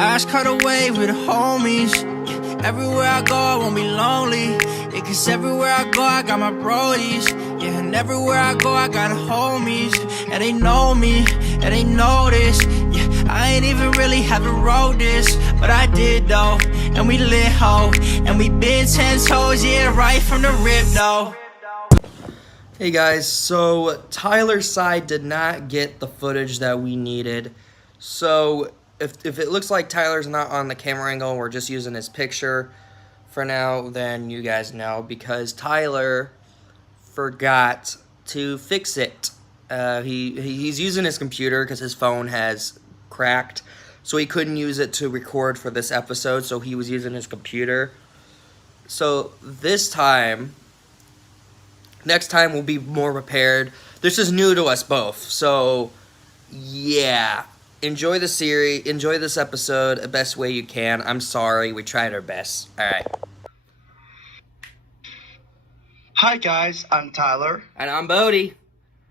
Eyes cut away with the homies. Yeah, everywhere I go, I won't be lonely. Yeah, cause everywhere I go, I got my brodies. Yeah, and everywhere I go, I got homies. And they know me, and they know this. Yeah, I ain't even really have to roll this, but I did though. And we lit ho, and we been 10 toes, yeah, right from the rip though. Hey guys, so Tyler's side did not get the footage that we needed. So if it looks like Tyler's not on the camera angle, we're just using his picture for now, then you guys know, because Tyler forgot to fix it. He's using his computer because his phone has cracked, so he couldn't use it to record for this episode, so he was using his computer. So this time, next time we'll be more prepared. This is new to us both, so yeah. Enjoy the series, enjoy this episode the best way you can. I'm sorry, we tried our best. Alright. Hi guys, I'm Tyler. And I'm Bodie.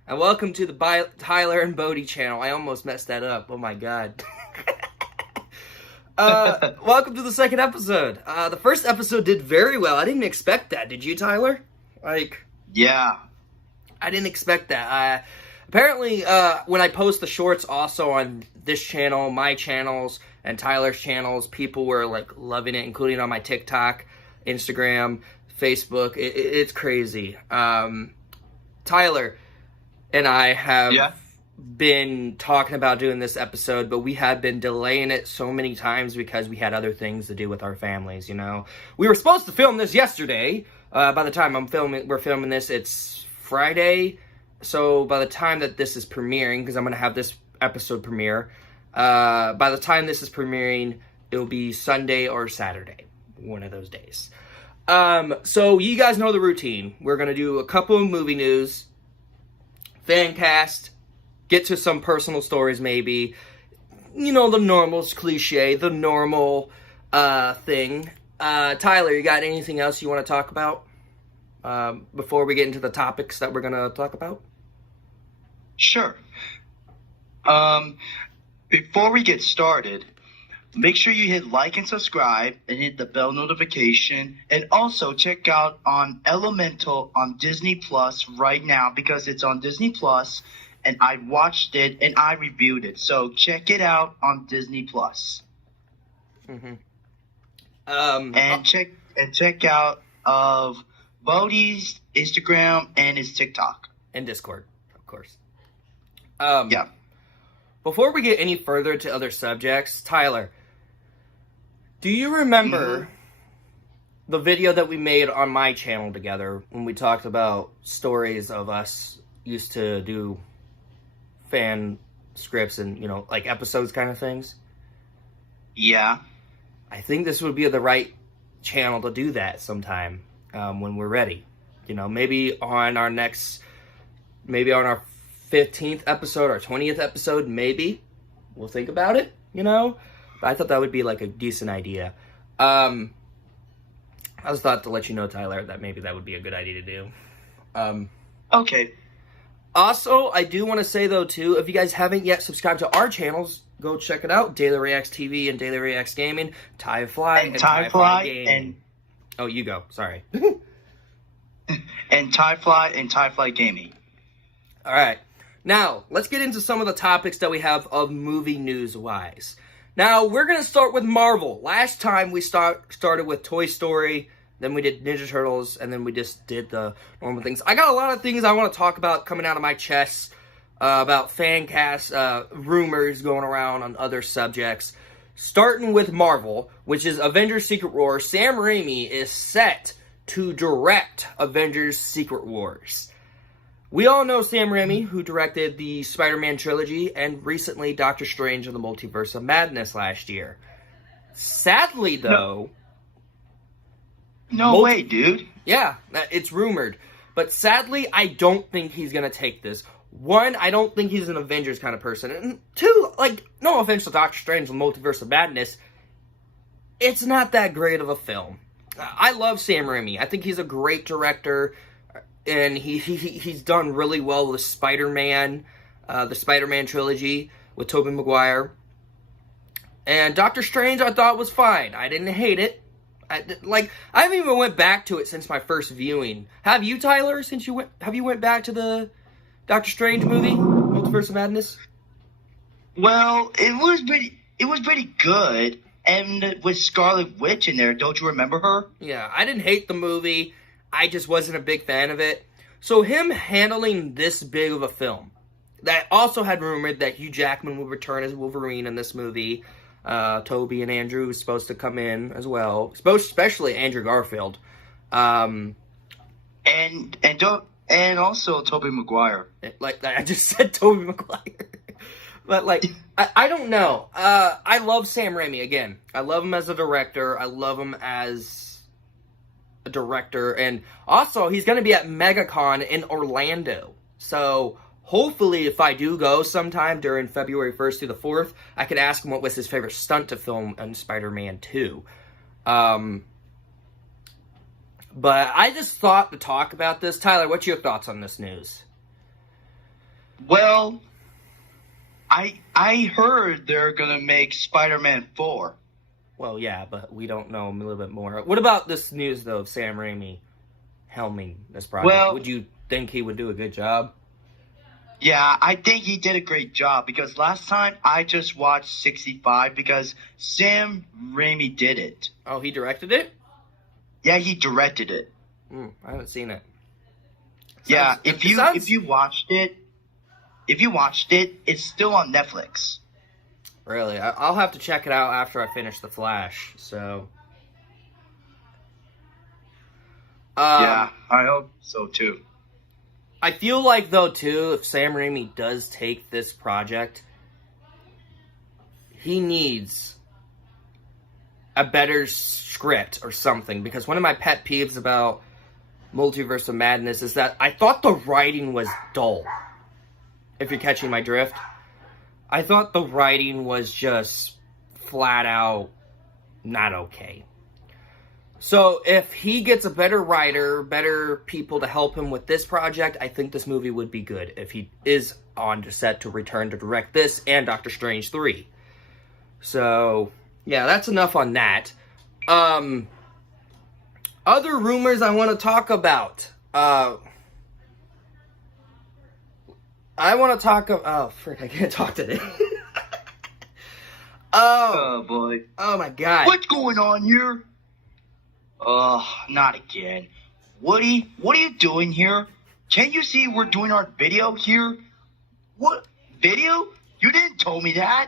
And welcome to the Tyler and Bodie channel. I almost messed that up. Oh my god. Welcome to the second episode. The first episode did very well. I didn't expect that. Did you, Tyler? Yeah. I didn't expect that. Apparently, when I post the shorts also on this channel, my channels, and Tyler's channels, people were, loving it, including on my TikTok, Instagram, Facebook. It's crazy. Tyler and I have been talking about doing this episode, but we had been delaying it so many times because we had other things to do with our families, you know. We were supposed to film this yesterday. By the time we're filming this, it's Friday. So by the time that this is premiering, because I'm going to have this episode premiere, by the time this is premiering, it'll be Sunday or Saturday, one of those days. So you guys know the routine. We're going to do a couple of movie news, fan cast, get to some personal stories maybe, you know, the normal cliche, the normal thing. Tyler, you got anything else you want to talk about before we get into the topics that we're going to talk about? Sure. Before we get started, make sure you hit like and subscribe and hit the bell notification. And also check out on Elemental on Disney Plus right now, because it's on Disney Plus and I watched it and I reviewed it. So check it out on Disney Plus. Mm-hmm. And check out of Bodie's Instagram and his TikTok. And Discord, of course. Yeah. Before we get any further to other subjects, Tyler, do you remember the video that we made on my channel together when we talked about stories of us used to do fan scripts and, you know, like episodes kind of things? Yeah. I think this would be the right channel to do that sometime when we're ready. You know, maybe on our 15th episode or 20th episode, maybe. We'll think about it, you know? But I thought that would be like a decent idea. I just thought to let you know, Tyler, that maybe that would be a good idea to do. Okay. Also, I do want to say, though, too, if you guys haven't yet subscribed to our channels, go check it out. Daily Reacts TV and Daily Reacts Gaming, Tyfly and Tyfly Gaming. Oh, you go. Sorry. And Tyfly Gaming. All right. Now, let's get into some of the topics that we have of movie news-wise. Now, we're going to start with Marvel. Last time we started with Toy Story, then we did Ninja Turtles, and then we just did the normal things. I got a lot of things I want to talk about coming out of my chest about fan casts, rumors going around on other subjects. Starting with Marvel, which is Avengers Secret Wars. Sam Raimi is set to direct Avengers Secret Wars. We all know Sam Raimi, who directed the Spider-Man trilogy and recently Doctor Strange in the Multiverse of Madness last year. Sadly, though... No way, dude. Yeah, it's rumored. But sadly, I don't think he's going to take this. One, I don't think he's an Avengers kind of person. And two, no offense to Doctor Strange in the Multiverse of Madness, it's not that great of a film. I love Sam Raimi. I think he's a great director. And he's done really well with Spider-Man, the Spider-Man trilogy with Tobey Maguire. And Doctor Strange I thought was fine. I didn't hate it. I haven't even went back to it since my first viewing. Have you, Tyler? Have you went back to the Doctor Strange movie, Multiverse of Madness? Well, it was pretty good. And with Scarlet Witch in there, don't you remember her? Yeah, I didn't hate the movie. I just wasn't a big fan of it. So him handling this big of a film, that also had rumored that Hugh Jackman would return as Wolverine in this movie. Toby and Andrew was supposed to come in as well, especially Andrew Garfield. And also Tobey Maguire. Like I just said, Tobey Maguire. But like, I don't know. I love Sam Raimi again. I love him as a director. I love him as a director, and also he's going to be at MegaCon in Orlando. So hopefully, if I do go sometime during February 1st through the 4th, I could ask him what was his favorite stunt to film in Spider-Man 2. But I just thought to talk about this. Tyler, what's your thoughts on this news? Well, I heard they're going to make Spider-Man 4. Well, yeah, but we don't know a little bit more. What about this news, though, of Sam Raimi helming this project? Well, would you think he would do a good job? Yeah, I think he did a great job because last time I just watched 65 because Sam Raimi did it. Oh, he directed it? Yeah, he directed it. I haven't seen it. Yeah, if you watched it, it's still on Netflix. Really? I'll have to check it out after I finish The Flash, so. Yeah, I hope so too. I feel like, though, too, if Sam Raimi does take this project, he needs a better script or something. Because one of my pet peeves about Multiverse of Madness is that I thought the writing was dull. If you're catching my drift. I thought the writing was just flat out not okay. So if he gets a better writer, better people to help him with this project, I think this movie would be good if he is on set to return to direct this and Doctor Strange 3. So, yeah, that's enough on that. Other rumors I want to talk about. I want to talk about... Oh, frick, I can't talk today. Oh, boy. Oh, my God. What's going on here? Not again. Woody, what are you doing here? Can't you see we're doing our video here? What? Video? You didn't tell me that.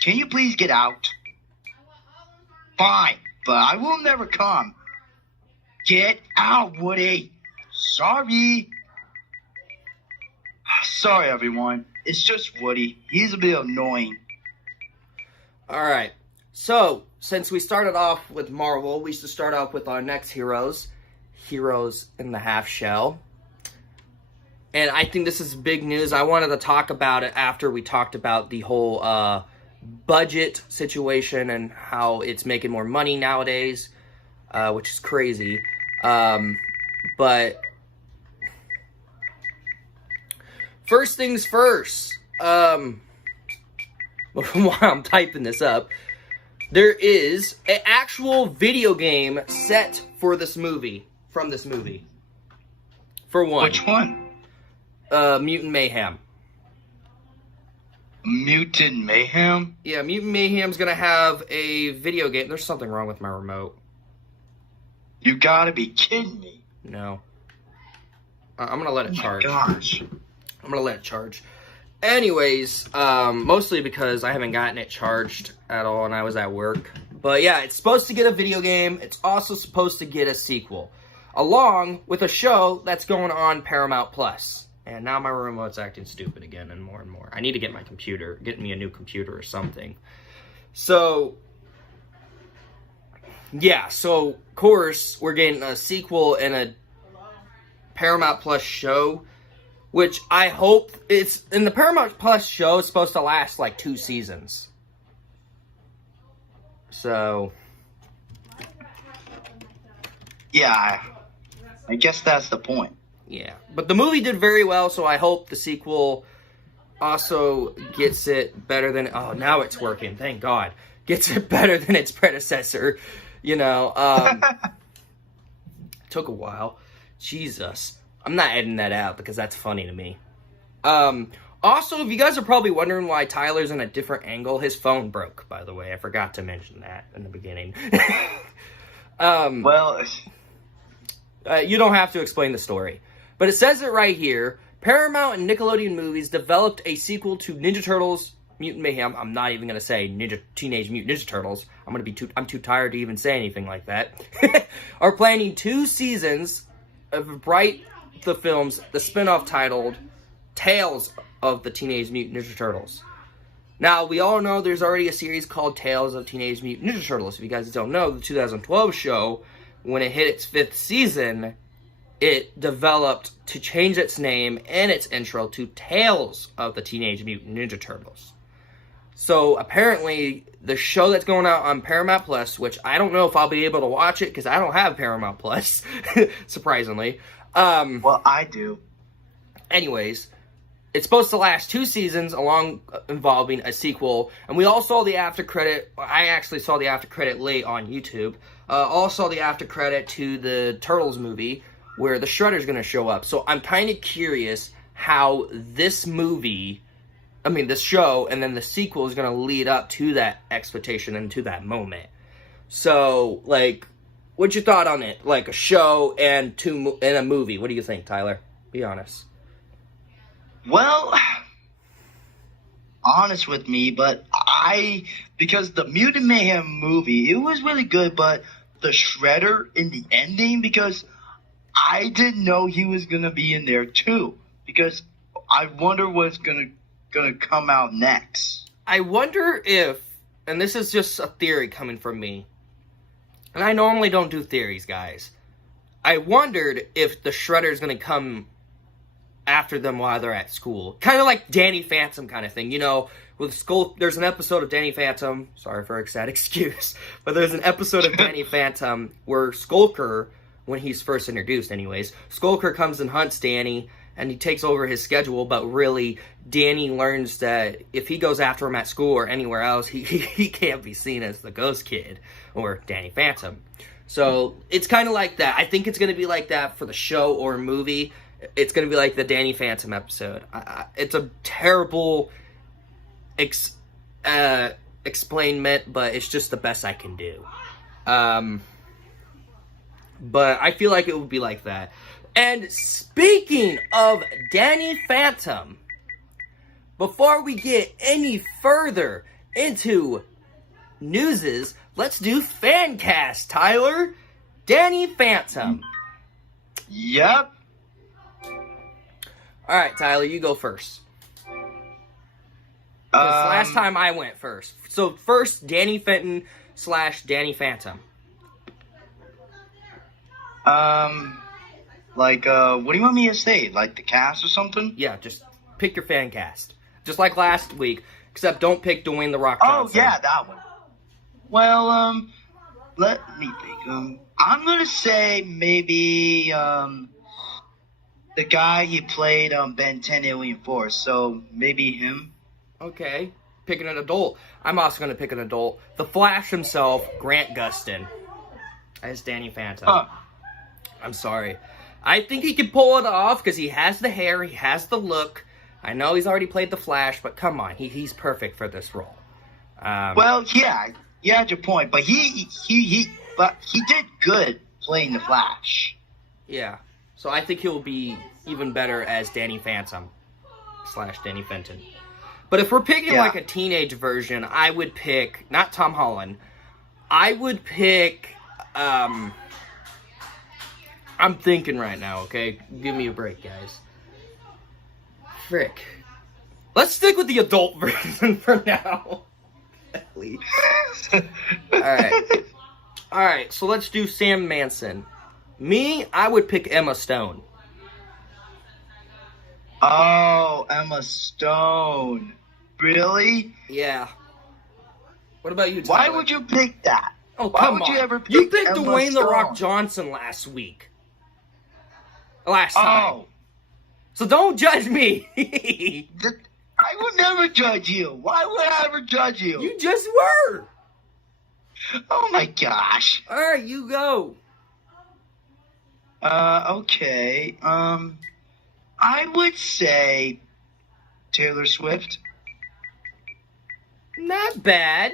Can you please get out? Fine, but I will never come. Get out, Woody. Sorry. Sorry, everyone. It's just Woody. He's a bit annoying. Alright. So, since we started off with Marvel, we should start off with our next heroes. Heroes in the Half Shell. And I think this is big news. I wanted to talk about it after we talked about the whole budget situation and how it's making more money nowadays, which is crazy. But first things first, while I'm typing this up, there is an actual video game set for this movie, from this movie. For one. Which one? Mutant Mayhem. Mutant Mayhem? Yeah, Mutant Mayhem's gonna have a video game. There's something wrong with my remote. You gotta be kidding me. No. I'm gonna let it charge. Oh my gosh. I'm gonna let it charge. Anyways, mostly because I haven't gotten it charged at all and I was at work. But yeah, it's supposed to get a video game. It's also supposed to get a sequel. Along with a show that's going on Paramount Plus. And now my remote's acting stupid again and more and more. I need to get my computer, get me a new computer or something. So, yeah, so of course we're getting a sequel and a Paramount Plus show, which I hope it's in the Paramount Plus show is supposed to last like 2 seasons. So, yeah, I guess that's the point. yeah, but the movie did very well, so I hope the sequel also gets it better than... Oh, now it's working. Thank God. Gets it better than its predecessor. You know, took a while. Jesus. I'm not editing that out because that's funny to me. Also, if you guys are probably wondering why Tyler's in a different angle, his phone broke, by the way. I forgot to mention that in the beginning. Well... you don't have to explain the story. But it says it right here. Paramount and Nickelodeon Movies developed a sequel to Ninja Turtles Mutant Mayhem. I'm not even going to say Teenage Mutant Ninja Turtles. I'm too tired to even say anything like that. Are planning 2 seasons of the films, the spin-off titled Tales of the Teenage Mutant Ninja Turtles. Now, we all know there's already a series called Tales of Teenage Mutant Ninja Turtles. If you guys don't know, the 2012 show, when it hit its 5th season, it developed to change its name and its intro to Tales of the Teenage Mutant Ninja Turtles. So, apparently, the show that's going out on Paramount Plus, which I don't know if I'll be able to watch it, because I don't have Paramount Plus, surprisingly. Well, I do. Anyways, it's supposed to last 2 seasons involving a sequel. And we all saw the after credit. I actually saw the after credit late on YouTube. All saw the after credit to the Turtles movie where the Shredder's going to show up. So I'm kind of curious how this show, and then the sequel is going to lead up to that expectation and to that moment. So, like, what's your thought on it? Like a show and a movie. What do you think, Tyler? Be honest. Well, honest with me, but because the Mutant Mayhem movie, it was really good, but the Shredder in the ending, because I didn't know he was going to be in there too, because I wonder what's going to come out next. I wonder if, and this is just a theory coming from me, and I normally don't do theories, guys. I wondered if the Shredder's going to come after them while they're at school. Kind of like Danny Phantom kind of thing. You know, with there's an episode of Danny Phantom, sorry for a sad excuse, but there's an episode of Danny Phantom where Skulker, when he's first introduced anyways, Skulker comes and hunts Danny, and he takes over his schedule, but really, Danny learns that if he goes after him at school or anywhere else, he can't be seen as the Ghost Kid, or Danny Phantom. So, it's kind of like that. I think it's going to be like that for the show or movie. It's going to be like the Danny Phantom episode. It's a terrible explainment, but it's just the best I can do. But I feel like it would be like that. And speaking of Danny Phantom, before we get any further into newses, let's do Fancast, Tyler. Danny Phantom. Yep. Alright, Tyler, you go first. Last time I went first. So first, Danny Fenton / Danny Phantom. What do you want me to say? Like the cast or something? Yeah, just pick your fan cast. Just like last week, except don't pick Dwayne The Rock Johnson. Oh, yeah, that one. Well, let me think. I'm gonna say maybe, the guy he played Ben 10 Alien Force, so maybe him. Okay, picking an adult. I'm also going to pick an adult. The Flash himself, Grant Gustin, as Danny Phantom. I'm sorry. I think he can pull it off because he has the hair, he has the look. I know he's already played the Flash, but come on, he's perfect for this role. Well, yeah, you had your point, but he did good playing the Flash. Yeah. So I think he'll be even better as Danny Phantom / Danny Fenton. But if we're picking like a teenage version, I would pick, not Tom Holland, I would pick, I'm thinking right now, okay? Give me a break, guys. Frick. Let's stick with the adult version for now. At least. Alright, so let's do Sam Manson. Me, I would pick Emma Stone. Oh, Emma Stone. Really? Yeah. What about you, Tyler? Why would you pick that? Oh, Why come would on. you ever pick You picked Emma Dwayne The Rock Stone? Johnson last time. Oh. So don't judge me. I I would never judge you. Why would I ever judge you? You just were. Oh my gosh. All right, you go. Okay. I would say Taylor Swift. Not bad.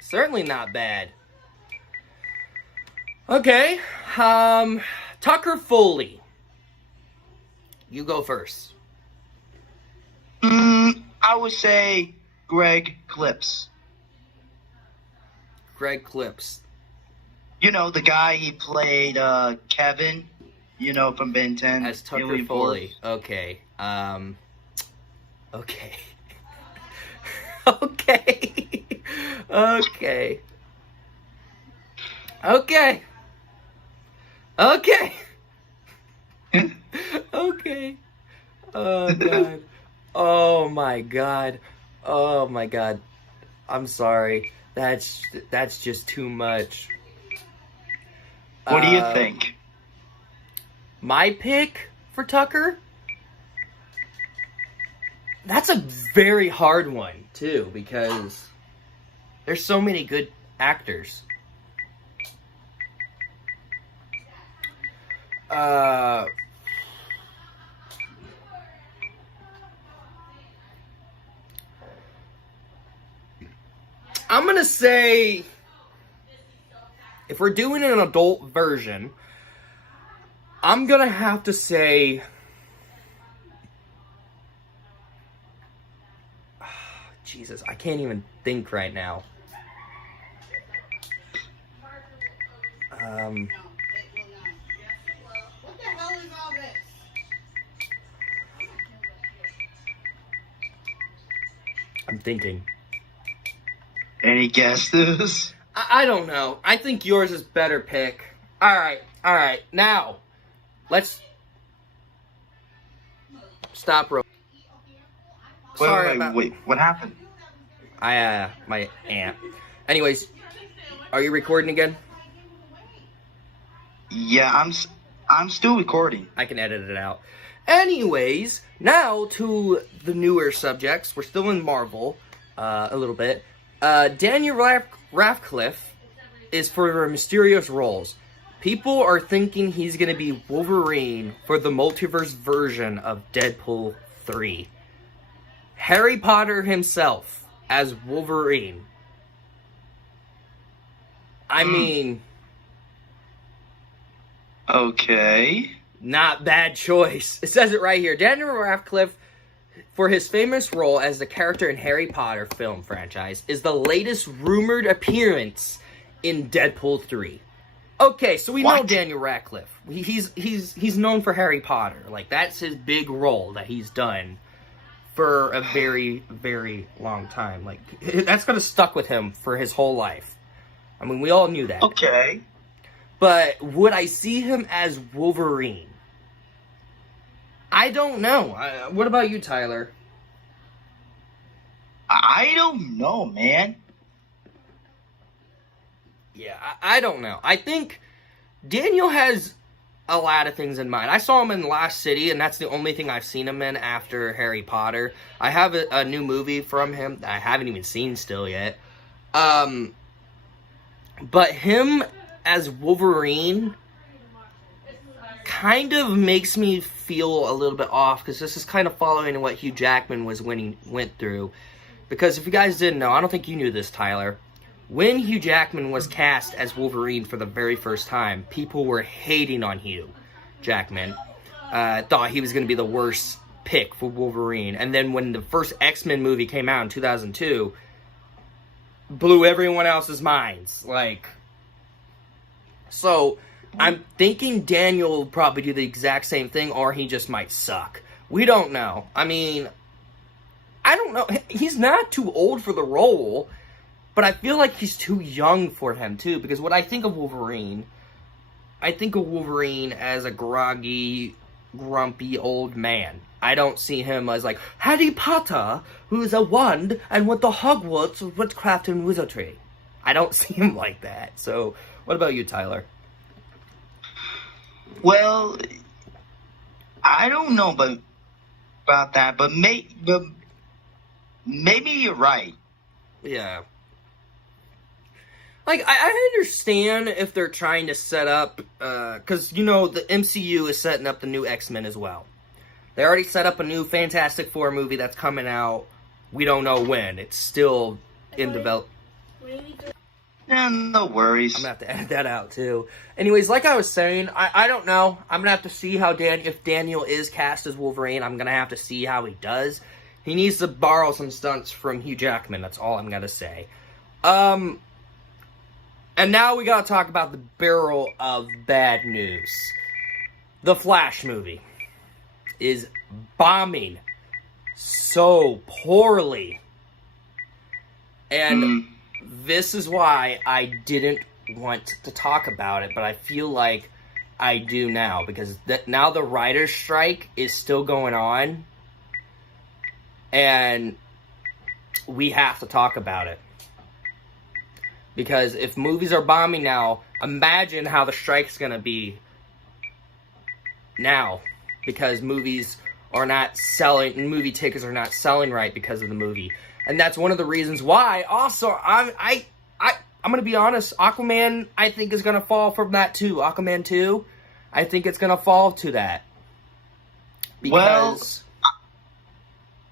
Certainly not bad. Okay. Tucker Foley. You go first. I would say Greg Clips. Greg Clips. You know, the guy he played Kevin, you know, from Ben 10. As Tucker Alien Foley. Force. Okay. Okay. Okay. Okay. Okay. Okay. Okay. Oh, God. Oh, my God. Oh, my God. I'm sorry. That's just too much. What do you think? My pick for Tucker? That's a very hard one, too, because there's so many good actors. I'm gonna say, if we're doing an adult version, I'm gonna have to say, Jesus, I can't even think right now. What the hell is all this? I'm thinking. Any guesses? I don't know. I think yours is better pick. Alright. Now, let's stop real. Sorry about... Wait, what happened? My aunt. Anyways, are you recording again? Yeah, I'm still recording. I can edit it out. Anyways, now to the newer subjects. We're still in Marvel, a little bit. Daniel Radcliffe is for mysterious roles. People are thinking he's going to be Wolverine for the multiverse version of Deadpool 3. Harry Potter himself as Wolverine. I mean... Okay. Not bad choice. It says it right here. Daniel Radcliffe, for his famous role as the character in Harry Potter film franchise, is the latest rumored appearance in Deadpool 3. Okay, so we know Daniel Radcliffe. He's known for Harry Potter. Like, that's his big role that he's done for a very, very long time. Like, that's gonna stuck with him for his whole life. I mean, we all knew that. Okay. But would I see him as Wolverine? I don't know. What about you, Tyler? I don't know, man. Yeah, I don't know. I think Daniel has a lot of things in mind. I saw him in Lost City, and that's the only thing I've seen him in after Harry Potter. I have a new movie from him that I haven't even seen still yet. But him as Wolverine kind of makes me feel a little bit off, because this is kind of following what Hugh Jackman went through. Because if you guys didn't know, I don't think you knew this, Tyler. When Hugh Jackman was cast as Wolverine for the very first time, people were hating on Hugh Jackman. Thought he was going to be the worst pick for Wolverine. And then when the first X-Men movie came out in 2002, blew everyone else's minds. Like, so I'm thinking Daniel will probably do the exact same thing, or he just might suck. We don't know. I mean, I don't know. He's not too old for the role, but I feel like he's too young for him, too. Because when I think of Wolverine, I think of Wolverine as a groggy, grumpy old man. I don't see him as, like, Harry Potter, who's a wand and went to Hogwarts with witchcraft and wizardry. I don't see him like that. So, what about you, Tyler? Well, I don't know about that, but maybe you're right. Yeah. Like, I understand if they're trying to set up, because, you know, the MCU is setting up the new X-Men as well. They already set up a new Fantastic Four movie that's coming out. We don't know when. It's still in development. Yeah, no worries. I'm going to have to edit that out, too. Anyways, like I was saying, I don't know. I'm going to have to see how if Daniel is cast as Wolverine, I'm going to have to see how he does. He needs to borrow some stunts from Hugh Jackman. That's all I'm going to say. And now we gotta talk about the barrel of bad news. The Flash movie is bombing so poorly. And this is why I didn't want to talk about it, but I feel like I do now. Because now the writer's strike is still going on. And we have to talk about it. Because if movies are bombing now, imagine how the strike's going to be now. Because movies are not selling, movie tickets are not selling right because of the movie. And that's one of the reasons why. Also, I'm going to be honest, Aquaman, I think, is going to fall from that too. Aquaman 2, I think it's going to fall to that. Because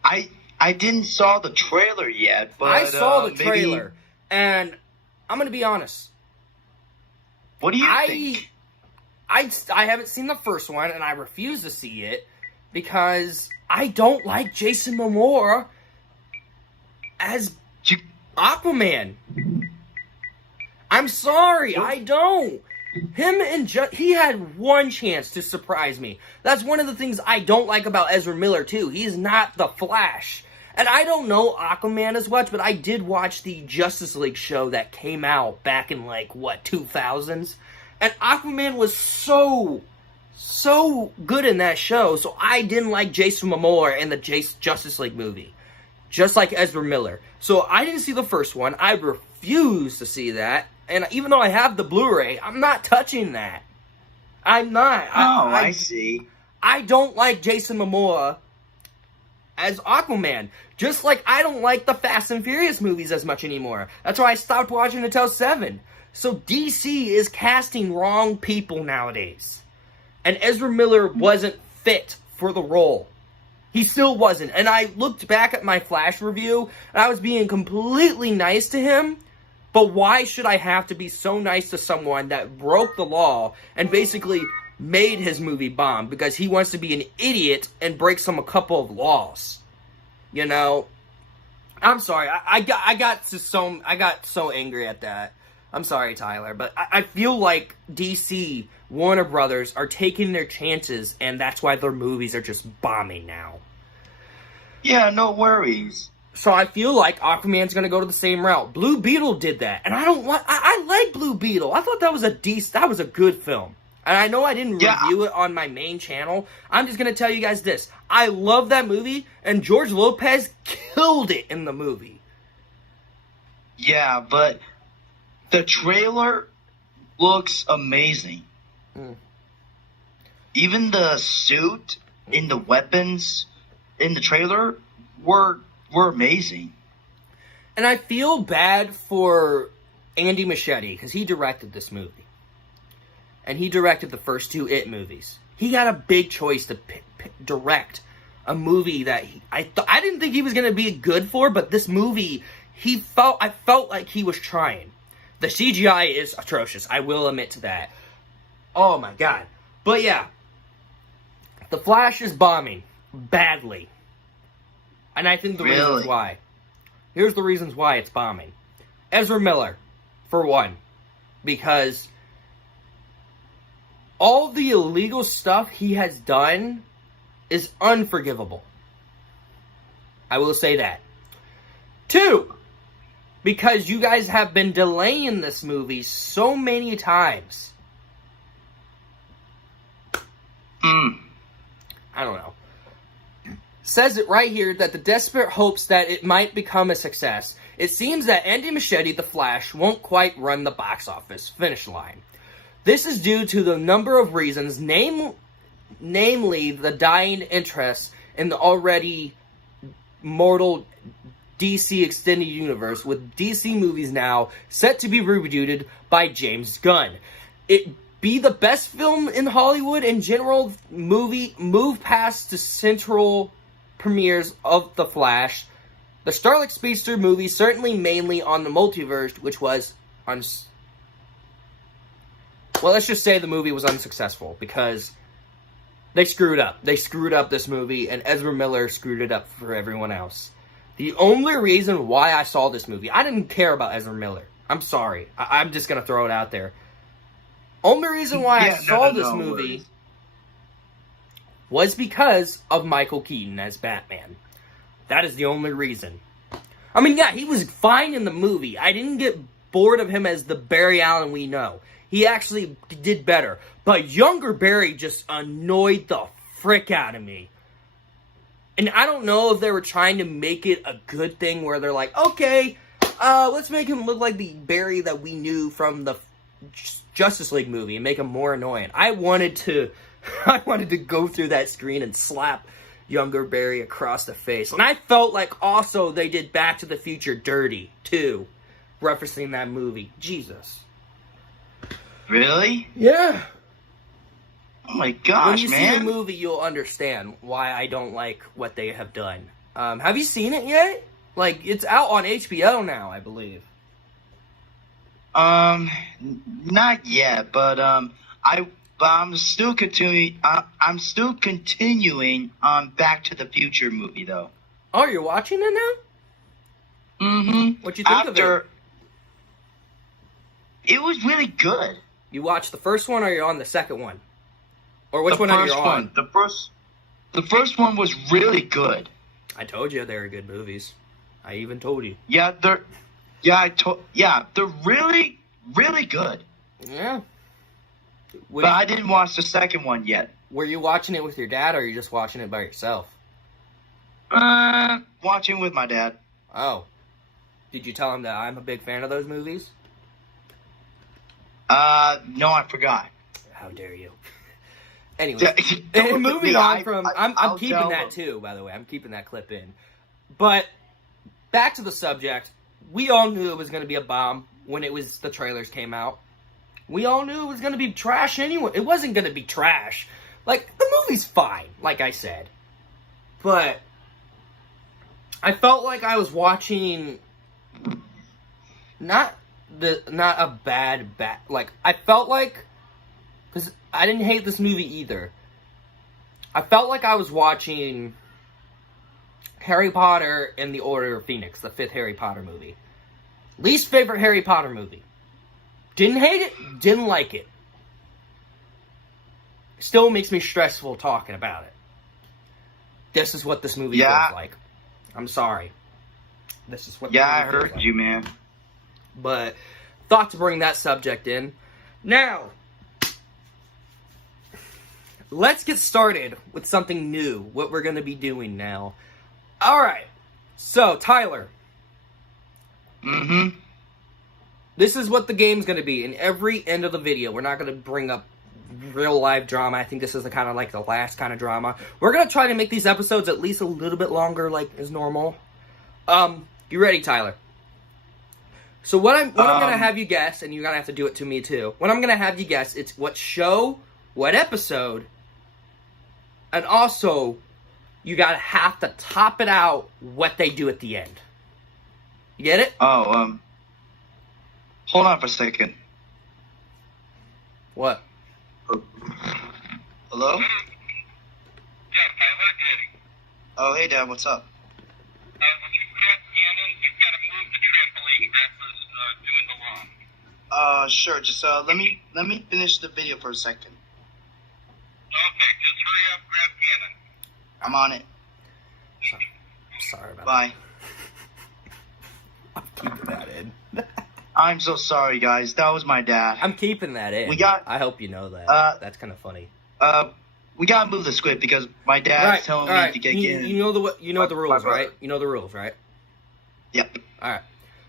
well, I didn't saw the trailer yet, but I saw the trailer, maybe... and I'm going to be honest. What do you think? I haven't seen the first one, and I refuse to see it, because I don't like Jason Momoa as Aquaman. I'm sorry, I don't. Him and he had one chance to surprise me. That's one of the things I don't like about Ezra Miller, too. He's not the Flash. And I don't know Aquaman as much, but I did watch the Justice League show that came out back in, 2000s? And Aquaman was so good in that show, so I didn't like Jason Momoa in the Justice League movie. Just like Ezra Miller. So I didn't see the first one. I refuse to see that. And even though I have the Blu-ray, I'm not touching that. I'm not. I see. I don't like Jason Momoa as Aquaman. Just like I don't like the Fast and Furious movies as much anymore. That's why I stopped watching until 7. So DC is casting wrong people nowadays. And Ezra Miller wasn't fit for the role. He still wasn't. And I looked back at my Flash review, and I was being completely nice to him. But why should I have to be so nice to someone that broke the law and basically made his movie bomb because he wants to be an idiot and breaks a couple of laws? You know, I'm sorry. I got so angry at that. I'm sorry, Tyler, but I feel like DC, Warner Brothers, are taking their chances, and that's why their movies are just bombing now. Yeah, no worries. So I feel like Aquaman's going to go to the same route. Blue Beetle did that, and I like Blue Beetle. I thought that was a good film. And I know I didn't review it on my main channel. I'm just going to tell you guys this. I love that movie, and George Lopez killed it in the movie. Yeah, but the trailer looks amazing. Even the suit and the weapons in the trailer were amazing. And I feel bad for Andy Muschietti, because he directed this movie. And he directed the first 2 It movies. He got a big choice to direct a movie that I didn't think he was going to be good for, but this movie, I felt like he was trying. The CGI is atrocious, I will admit to that. Oh my god. But yeah, The Flash is bombing badly. And I think the reasons why. Here's the reasons why it's bombing. Ezra Miller, for one. Because all the illegal stuff he has done is unforgivable. I will say that. 2, because you guys have been delaying this movie so many times. I don't know. Says it right here that the desperate hopes that it might become a success. It seems that Andy Muschietti, The Flash, won't quite run the box office finish line. This is due to the number of reasons, namely the dying interest in the already mortal DC Extended Universe, with DC movies now set to be rebooted by James Gunn. It be the best film in Hollywood in general, move past the central premieres of The Flash. The Starlight Speedster movie certainly mainly on the multiverse, which was well, let's just say the movie was unsuccessful because they screwed up. They screwed up this movie, and Ezra Miller screwed it up for everyone else. The only reason why I saw this movie, I didn't care about Ezra Miller. I'm sorry. I'm just going to throw it out there. Only reason why I saw this movie was because of Michael Keaton as Batman. That is the only reason. I mean, yeah, he was fine in the movie. I didn't get bored of him as the Barry Allen we know. He actually did better. But younger Barry just annoyed the frick out of me. And I don't know if they were trying to make it a good thing where they're like, okay, let's make him look like the Barry that we knew from the Justice League movie and make him more annoying. I wanted to go through that screen and slap younger Barry across the face. And I felt like also they did Back to the Future dirty, too, referencing that movie. Jesus. Really? Yeah. Oh my gosh, when you man. see the movie, you'll understand why I don't like what they have done. Have you seen it yet? Like, it's out on HBO now, I believe. Not yet, but I'm still continuing. I'm still continuing on Back to the Future movie though. Oh, you're watching it now? Mm-hmm. What'd you think of it? It was really good. You watched the first one, or you're on the second one? Or which one are you on? The first one was really good. I told you they were good movies. I even told you. Yeah, they're really, really good. Yeah. But I didn't watch the second one yet. Were you watching it with your dad, or are you just watching it by yourself? Watching with my dad. Oh. Did you tell him that I'm a big fan of those movies? No, I forgot. How dare you? Anyway, moving on from... I'm keeping that too, by the way. I'm keeping that clip in. But, back to the subject. We all knew it was going to be a bomb when the trailers came out. We all knew it was going to be trash anyway. It wasn't going to be trash. Like, the movie's fine, like I said. But, I felt like I was watching... Not a bad, like, I felt like, because I didn't hate this movie either. I felt like I was watching Harry Potter and the Order of Phoenix, the 5th Harry Potter movie. Least favorite Harry Potter movie. Didn't hate it, didn't like it. Still makes me stressful talking about it. This is what this movie feels like. I'm sorry. This is what. Yeah, I heard you, man. But thought to bring that subject in. Now, let's get started with something new. What we're going to be doing now. All right. So, Tyler. Mm-hmm. This is what the game's going to be. In every end of the video, we're not going to bring up real life drama. I think this is the kind of like the last kind of drama. We're going to try to make these episodes at least a little bit longer, like as normal. You ready, Tyler? So what I'm going to have you guess, and you're going to have to do it to me too. What I'm going to have you guess, it's what show, what episode, and also you got to have to top it out what they do at the end. You get it? Oh, hold on for a second. What? Hello? Yeah, Tyler, Eddie. Oh, hey, Dad, what's up? When you grab Cannon, you've got to move the trampoline. That was doing the lawn. Sure, just, let me finish the video for a second. Okay, just hurry up, grab Cannon. I'm on it. Sorry about Bye. that. I'm keeping that in. I'm so sorry, guys. That was my dad. I'm keeping that in. I hope you know that. That's kind of funny. We gotta move the script because my dad's telling me to get in. You know the rules, right? You know the rules, right? Yep. All right.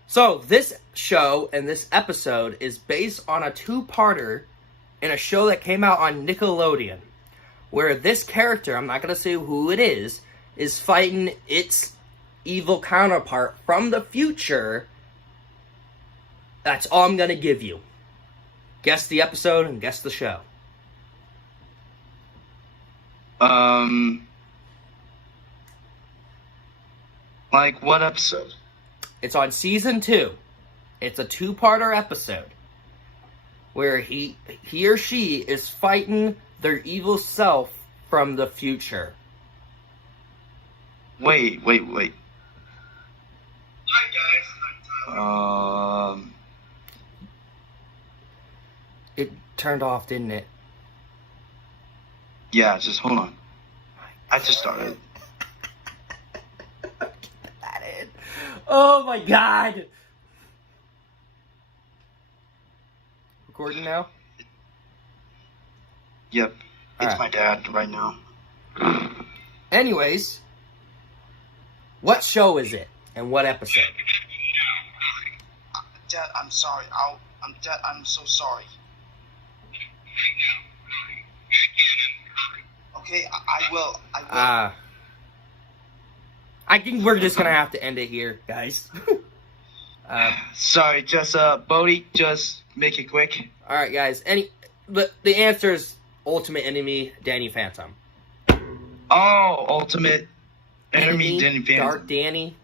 So this show and this episode is based on a two-parter in a show that came out on Nickelodeon, where this character, I'm not gonna say who it is fighting its evil counterpart from the future. That's all I'm going to give you. Guess the episode and guess the show. Like what episode? It's on season 2. It's a 2-parter episode where he or she is fighting their evil self from the future. Wait. Hi guys, I'm Tyler. It turned off, didn't it? Yeah, just hold on. I just started. That in. Oh my god! Recording now? Yep. It's Alright. my dad right now. Anyways, what show is it? And what episode? Dad, I'm sorry. Dad, I'm so sorry. Okay, I will. I think we're just gonna have to end it here, guys. Sorry, just Bodie, just make it quick. Alright, guys. The answer is Ultimate Enemy, Danny Phantom. Oh, Ultimate Enemy, Danny Phantom. Dark Danny.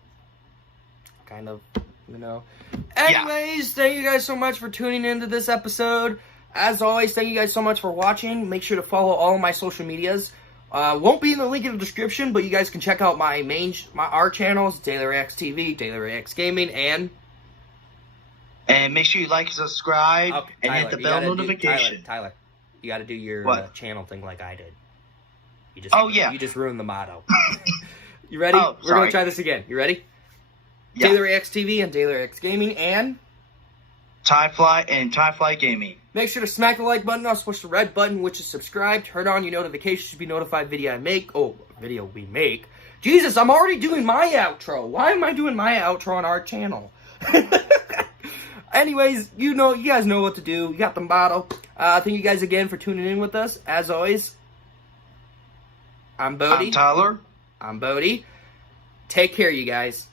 Kind of, you know. Anyways, thank you guys so much for tuning into this episode. As always, thank you guys so much for watching. Make sure to follow all of my social medias. Won't be in the link in the description, but you guys can check out our channels, Taylor X TV, Taylor X Gaming, and make sure you like and subscribe and Tyler, hit the bell notification. Tyler, you got to do your channel thing like I did. You just ruined the motto. You ready? Oh, We're gonna try this again. You ready? Yeah. Taylor X TV and Taylor X Gaming, and Tyfly and Tyfly Gaming. make sure to smack the like button, also push the red button, which is subscribe. Turn on your notifications to be notified video we make. Jesus, I'm already doing my outro. Why am I doing my outro on our channel? Anyways, you guys know what to do. You got the motto. Thank you guys again for tuning in with us. As always, I'm Bodie. I'm Tyler. I'm Bodie. Take care, you guys.